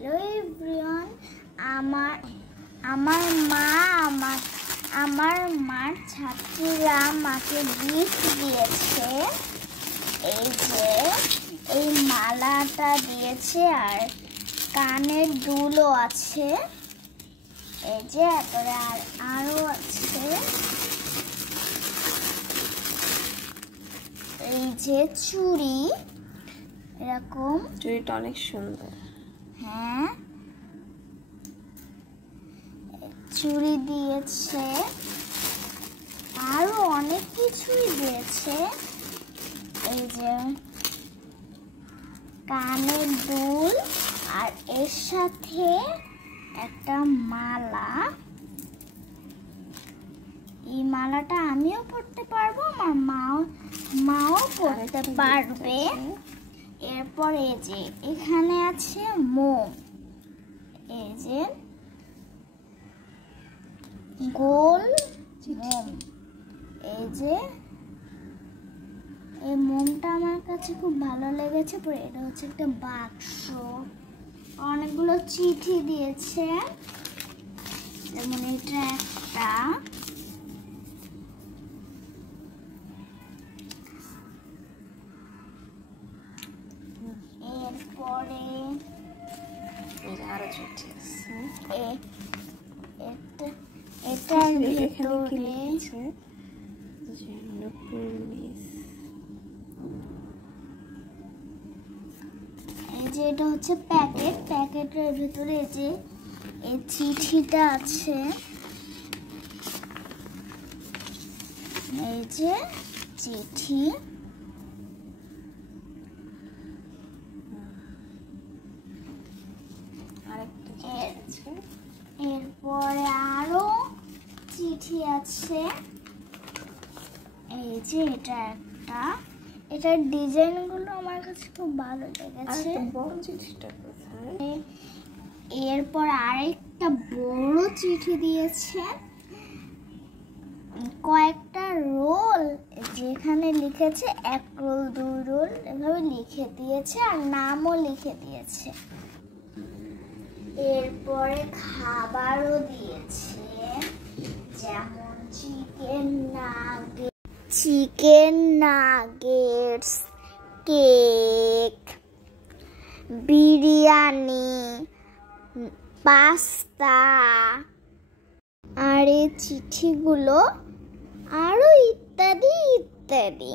Hello everyone, আমার মার ছাত্রীরা মাকে গিফট দিয়েছে। এই যে এই মালাটা দিয়েছে আর কানের দুলও আছে। এই যে আরো আছে। এই যে চুড়ি, এরকম চুড়িটা অনেক সুন্দর। হ্যাঁ, চুড়ি দিয়েছে, আরো অনেক কিছুই দিয়েছে। এই যে কানের দুল আর এর সাথে একটা মালা। এই মালাটা আমিও পরতে পারবো, আমার মাও পরতে পারবে। এরপর এই যে এখানে আছে মোম, এই যে গোল মোম। এই যে এই মোমটা আমার কাছে খুব ভালো লেগেছে। পরে এটা হচ্ছে একটা বাক্স, অনেকগুলো চিঠি দিয়েছে, যেমন এটা একটা। এরপরে আরো চিঠি আছে। এটার ভিতরে এই যে এটা হচ্ছে প্যাকেটের ভিতরে এই যে এই চিঠিটা আছে। এই যে চিঠি, এরপরে আরো চিঠি আছে। এই যে এটা একটা, এটার ডিজাইন গুলো আমার কাছে খুব ভালো লেগেছে। এরপর আরেকটা বড় চিঠি দিয়েছে, কয়েকটা রোল, যেখানে লিখেছে 1 রোল 2 রোল এভাবে লিখে দিয়েছে আর নামও লিখে দিয়েছে। এরপরে খাবারও দিয়েছে, যেমন chicken nuggets, cake, biryani, pasta, আর এই চিঠিগুলো আরো ইত্যাদি ইত্যাদি।